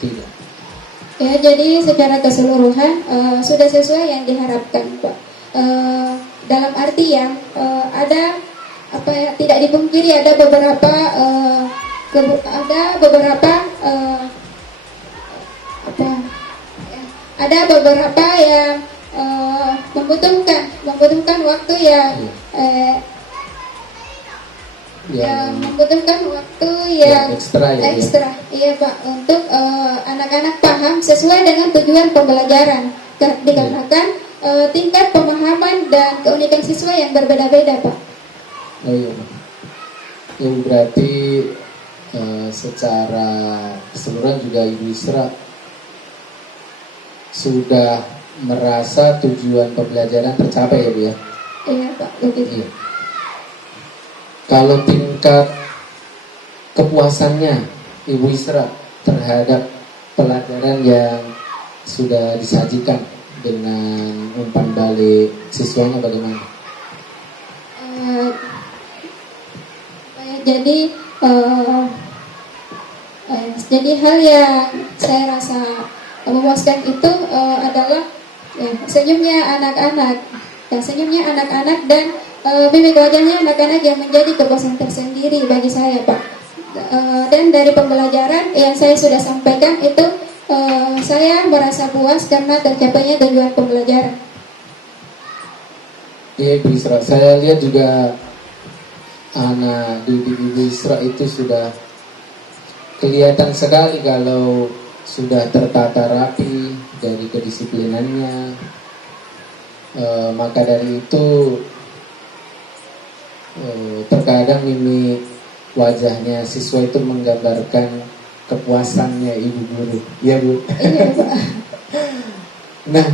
tidak? Ya, jadi secara keseluruhan sudah sesuai yang diharapkan Pak. Dalam arti yang ada tidak dipungkiri ada beberapa yang membutuhkan waktu yang membutuhkan waktu yang ekstra, iya Pak, untuk anak-anak paham sesuai dengan tujuan pembelajaran, dikarenakan tingkat pemahaman dan keunikan siswa yang berbeda-beda Pak. Oh iya, yang berarti secara keseluruhan juga Ibu Isra sudah merasa tujuan pembelajaran tercapai ya Bu ya? Iya Pak, begitu. Iya. Kalau tingkat kepuasannya Ibu Isra terhadap pelajaran yang sudah disajikan dengan umpan balik siswanya bagaimana? Jadi hal yang saya rasa memuaskan itu adalah senyumnya anak-anak, senyumnya anak-anak dan mimik wajahnya anak-anak yang menjadi kepuasan tersendiri bagi saya, Pak. Dan dari pembelajaran yang saya sudah sampaikan itu saya merasa puas karena tercapainya tujuan pembelajaran. Iya Ibu Isra, saya lihat juga anak didik Ibu Isra itu sudah kelihatan sekali kalau sudah tertata rapi dari kedisiplinannya. Maka dari itu terkadang mimik wajahnya siswa itu menggambarkan kepuasannya ibu guru. Iya Bu. Iya, Pak. Nah,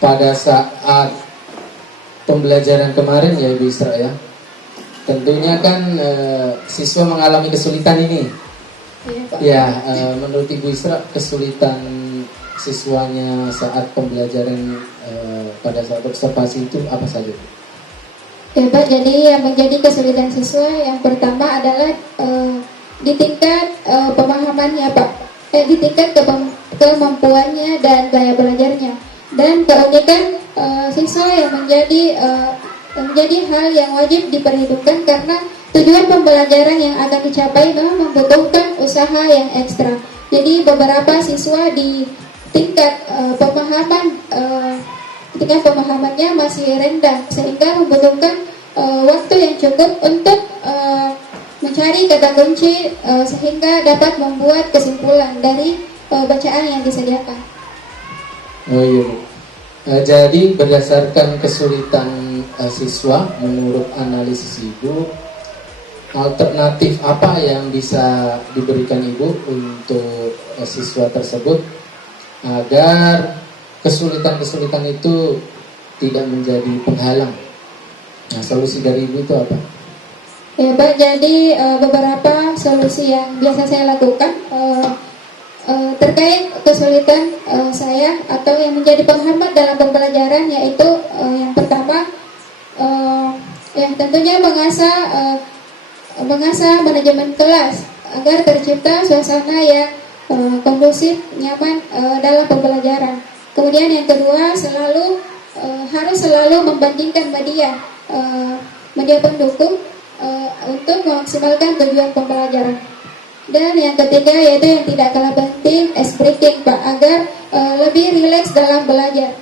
pada saat pembelajaran kemarin ya Ibu Isra ya, tentunya kan siswa mengalami kesulitan ini. Iya, Pak. Ya, menurut Ibu Isra kesulitan siswanya saat pembelajaran pada saat observasi itu apa saja? Ya Pak, jadi yang menjadi kesulitan siswa yang pertama adalah di tingkat pemahamannya Pak, di tingkat kemampuannya dan gaya belajarnya, dan keunikan siswa yang menjadi hal yang wajib diperhitungkan karena tujuan pembelajaran yang akan dicapai memang membutuhkan usaha yang ekstra. Jadi beberapa siswa di tingkat pemahamannya masih rendah sehingga membutuhkan waktu yang cukup untuk mencari kata kunci sehingga dapat membuat kesimpulan dari bacaan yang disediakan. Oh iya Bu. Jadi berdasarkan kesulitan siswa, menurut analisis Ibu, alternatif apa yang bisa diberikan Ibu untuk siswa tersebut agar kesulitan-kesulitan itu tidak menjadi penghalang? Nah, solusi dari Ibu itu apa? Ya Pak, jadi beberapa solusi yang biasa saya lakukan terkait kesulitan saya atau yang menjadi penghambat dalam pembelajaran, yaitu yang pertama yang tentunya mengasah manajemen kelas agar tercipta suasana yang kondusif, nyaman dalam pembelajaran. Kemudian yang kedua, harus selalu membandingkan media pendukung untuk memaksimalkan tujuan pembelajaran. Dan yang ketiga yaitu yang tidak kalah penting, ice breaking Pak, agar lebih rileks dalam belajar.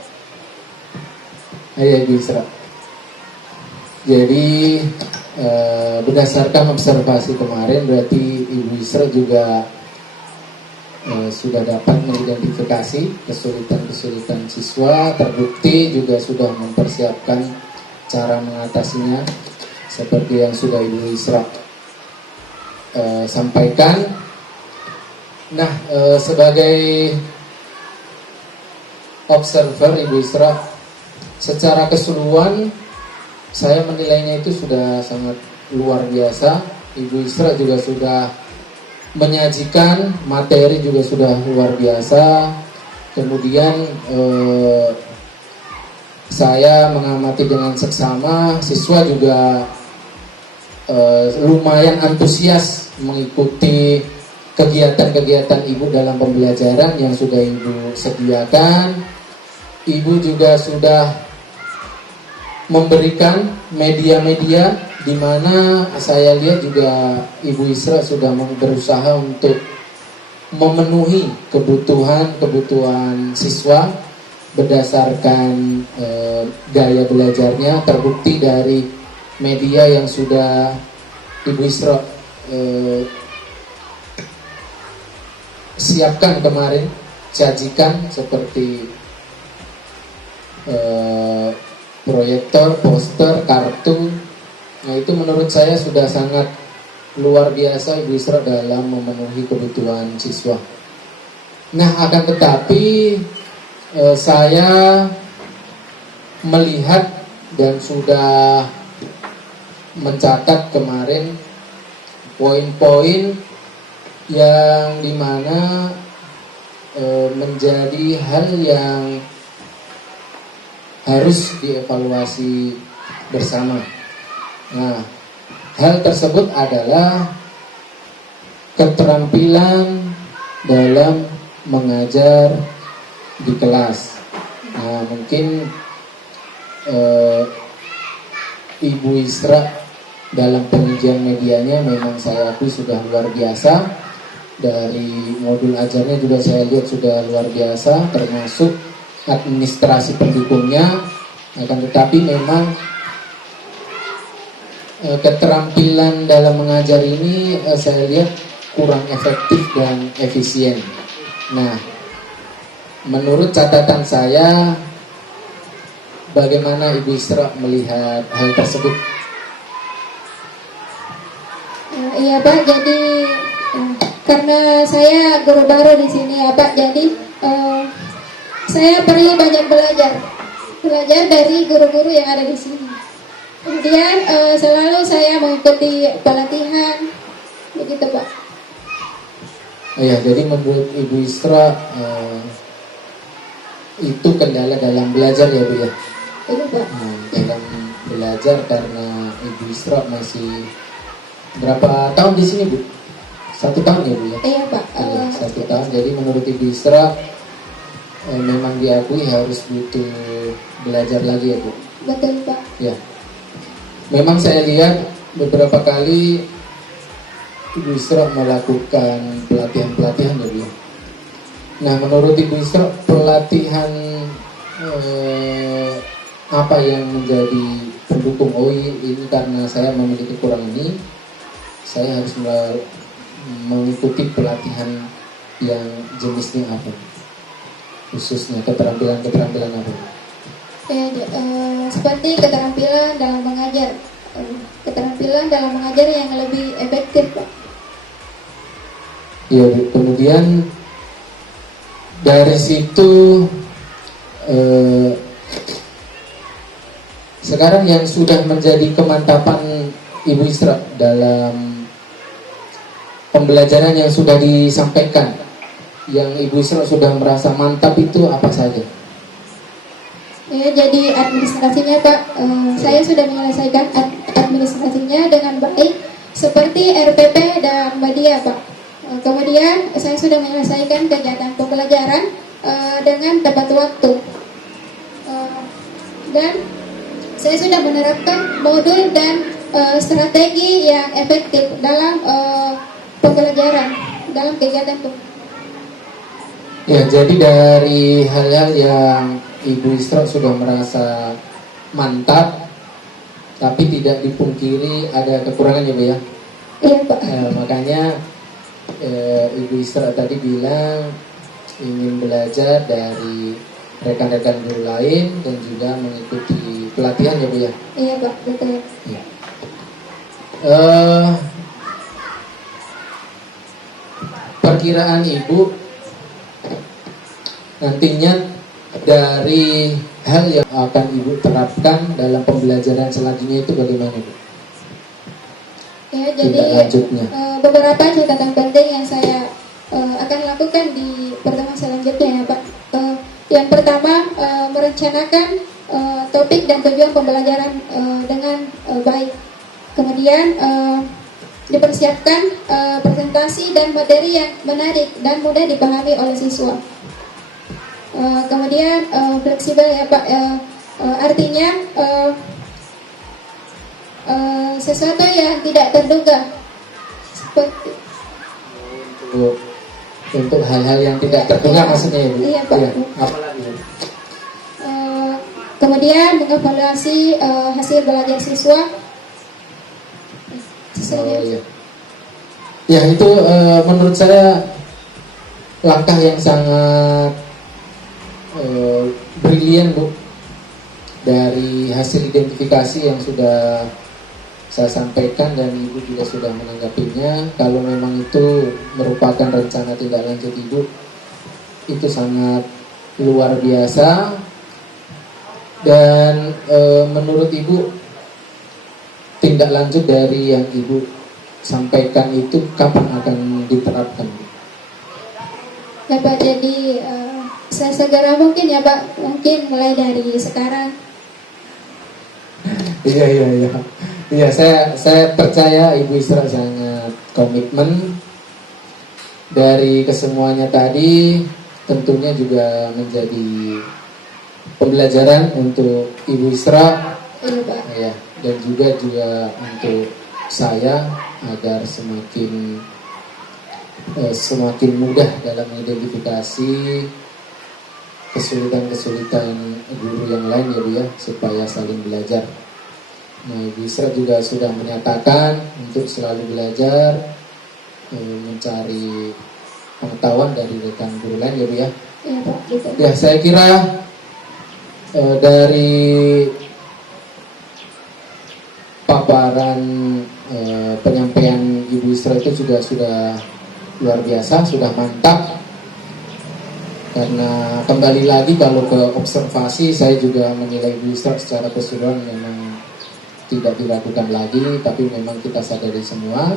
Iya Ibu Isra. Jadi berdasarkan observasi kemarin berarti Ibu Isra juga sudah dapat mengidentifikasi kesulitan-kesulitan siswa, terbukti juga sudah mempersiapkan cara mengatasinya seperti yang sudah Ibu Isra sampaikan. Nah, sebagai observer Ibu Isra, secara keseluruhan saya menilainya itu sudah sangat luar biasa. Ibu Isra juga sudah menyajikan materi juga sudah luar biasa. Kemudian saya mengamati dengan seksama, siswa juga lumayan antusias mengikuti kegiatan-kegiatan Ibu dalam pembelajaran yang sudah Ibu sediakan. Ibu juga sudah memberikan media-media di mana saya lihat juga Ibu Isra sudah berusaha untuk memenuhi kebutuhan siswa berdasarkan gaya belajarnya, terbukti dari media yang sudah Ibu Isra siapkan kemarin, sajikan seperti proyektor, poster, kartu. Nah itu menurut saya sudah sangat luar biasa Ibu Isra dalam memenuhi kebutuhan siswa. Nah akan tetapi saya melihat dan sudah mencatat kemarin poin-poin yang dimana menjadi hal yang harus dievaluasi bersama. Nah, hal tersebut adalah keterampilan dalam mengajar di kelas. Nah, mungkin eh, Ibu Isra dalam penyajian medianya memang saya akui sudah luar biasa. Dari modul ajarnya juga saya lihat sudah luar biasa, termasuk administrasi pendukungnya. Akan tetapi memang keterampilan dalam mengajar ini saya lihat kurang efektif dan efisien. Nah, menurut catatan saya, bagaimana Ibu Isra melihat hal tersebut? Iya Pak, jadi karena saya guru baru di sini ya Pak, jadi saya perlu banyak belajar dari guru-guru yang ada di sini. Kemudian selalu saya mengikuti pelatihan, begitu Pak. Ya, jadi menurut Ibu Isra itu kendala dalam belajar ya Bu ya? Itu Pak. Nah, dalam belajar karena Ibu Isra masih berapa tahun di sini Bu? 1 tahun ya Bu ya? Iya Pak. Iya, 1 tahun. Jadi menurut Ibu Isra memang diakui harus butuh belajar lagi ya Bu? Betul Pak. Ya. Memang saya lihat beberapa kali Ibu Isra melakukan pelatihan-pelatihan ya Bu ya? Nah, menurut Ibu Isra pelatihan apa yang menjadi pendukung ini karena saya memiliki kekurangan ini, saya harus mengikuti pelatihan yang jenisnya apa, khususnya keterampilan apa? Ya, seperti keterampilan dalam mengajar, keterampilan dalam mengajar yang lebih efektif Pak. Ya Bu. Kemudian dari situ sekarang yang sudah menjadi kemantapan Ibu Isra dalam pembelajaran yang sudah disampaikan, yang Ibu Isra sudah merasa mantap itu apa saja? Ya, jadi administrasinya Pak, saya sudah menyelesaikan administrasinya dengan baik seperti RPP dan media Pak. Kemudian saya sudah menyelesaikan kegiatan pembelajaran dengan tepat waktu, dan saya sudah menerapkan modul dan strategi yang efektif dalam pembelajaran, dalam kegiatan Ya, jadi dari hal-hal yang Ibu Isra sudah merasa mantap, tapi tidak dipungkiri ada kekurangan ya Bu ya? Iya Pak. Makanya Ibu Isra tadi bilang ingin belajar dari rekan-rekan guru lain dan juga mengikuti pelatihan ya Bu ya? Iya Pak, betul. Ya. Perkiraan Ibu nantinya dari hal yang akan Ibu terapkan dalam pembelajaran selanjutnya itu bagaimana Bu? Ya, Tindak jadi lanjutnya. beberapa catatan penting yang saya akan lakukan di pertemuan selanjutnya ya Pak. Yang pertama, merencanakan topik dan tujuan pembelajaran dengan baik. Kemudian dipersiapkan presentasi dan materi yang menarik dan mudah dipahami oleh siswa. Kemudian fleksibel ya Pak, artinya sesuatu yang tidak terduga seperti untuk hal-hal yang tidak terduga maksudnya ya Bu? Iya Pak. Ya. Apalagi Bu? Kemudian mengevaluasi hasil belajar siswa. Iya. Ya, itu menurut saya langkah yang sangat brilian Bu, dari hasil identifikasi yang sudah saya sampaikan dan Ibu juga sudah menanggapinya. Kalau memang itu merupakan rencana tindak lanjut Ibu, itu sangat luar biasa. Dan menurut Ibu, tindak lanjut dari yang Ibu sampaikan itu kapan akan diterapkan? Ya Pak, jadi sesegera mungkin ya Pak, mungkin mulai dari sekarang. Iya, saya percaya Ibu Isra sangat komitmen. Dari kesemuanya tadi tentunya juga menjadi pembelajaran untuk Ibu Isra, Iya Pak. ya, dan juga untuk saya agar semakin mudah dalam mengidentifikasi kesulitan-kesulitan guru yang lain ya Bu ya, supaya saling belajar. Nah, Ibu Isra juga sudah menyatakan untuk selalu belajar, mencari pengetahuan dari rekan guru lain ya Bu ya. Iya Pak, gitu. Ya, saya kira dari paparan penyampaian Ibu Isra itu juga sudah luar biasa, sudah mantap. Karena kembali lagi kalau ke observasi, saya juga menilai Ibu Isra secara keseluruhan memang tidak diragukan lagi, tapi memang kita sadari semua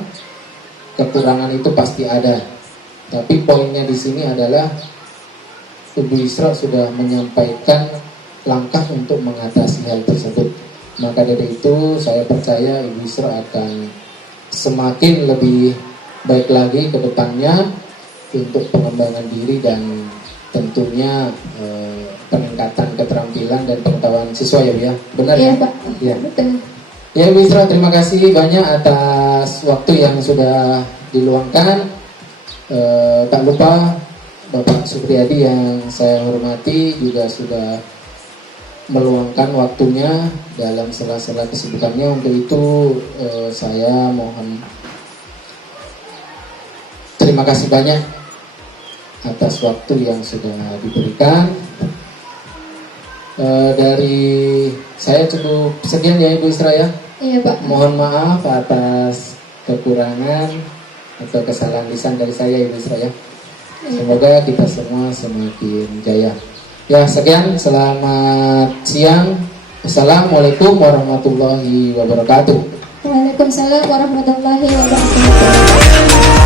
kekurangan itu pasti ada. Tapi poinnya di sini adalah Ibu Isra sudah menyampaikan langkah untuk mengatasi hal tersebut. Maka dari itu saya percaya Ibu Isra akan semakin lebih baik lagi ke depannya untuk pengembangan diri dan tentunya peningkatan keterampilan dan pengetahuan siswa ya Bu ya. Benar Iya ya? Pak. Ya. Betul. Ya Ibu Isra, terima kasih banyak atas waktu yang sudah diluangkan. Tak lupa Bapak Supriyadi yang saya hormati juga sudah meluangkan waktunya dalam sela-sela kesibukannya. Untuk itu saya mohon terima kasih banyak atas waktu yang sudah diberikan. Dari saya cukup sekian ya Ibu Isra ya. Iya Pak. Mohon maaf atas kekurangan atau kesalahan lisan dari saya Ibu Isra ya. Semoga kita semua semakin jaya. Ya, sekian, selamat siang. Assalamualaikum warahmatullahi wabarakatuh. Waalaikumsalam warahmatullahi wabarakatuh.